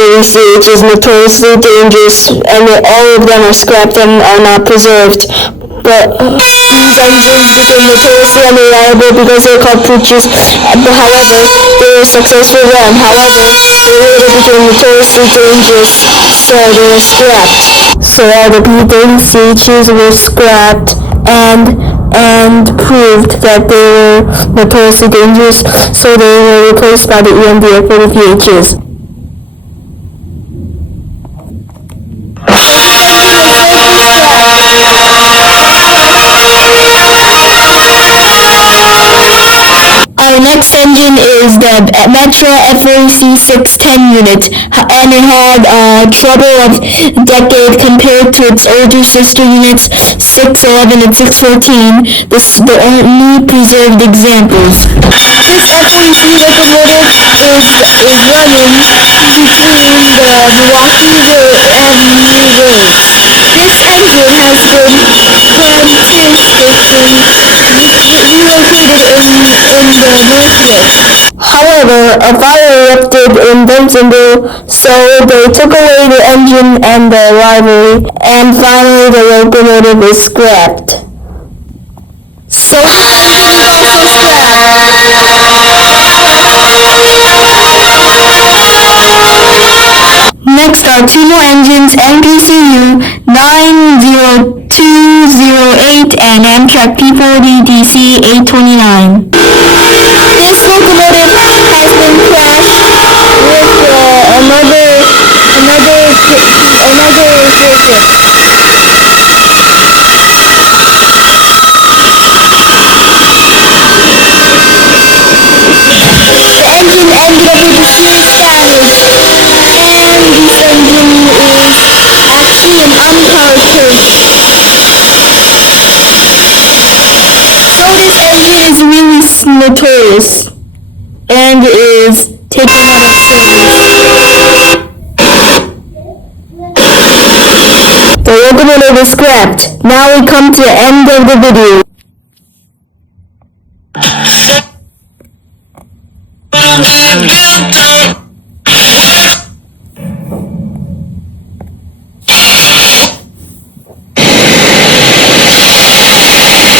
FV33, which is notoriously dangerous, and all of them are scrapped and are not preserved. But these engines became notoriously unreliable because they were called pooches. However, they were a successful run. However, they later became notoriously dangerous, so they were scrapped. So all the P-33s were scrapped and proved that they were notoriously dangerous, so they were replaced by the EMD F-35Hs. Our next engine is the Metra FAC-610 unit, and it had trouble of decade compared to its older sister units 611 and 614, the only preserved examples. This FAC locomotive is running between the Milwaukee and New Roads. This engine has been Penn Station relocated in the Northwest. However, a fire erupted in Bentonville, so they took away the engine and the livery, and finally the locomotive is scrapped. So next are two more engines, MPCU 90208 and Amtrak P40 DC 829. This locomotive has been crashed with another ship. The engine ended up with a serious damage, and this engine is actually an unpowered coach. So this engine is really notorious and is taken out of service. The locomotive is scrapped. Now we come to the end of the video.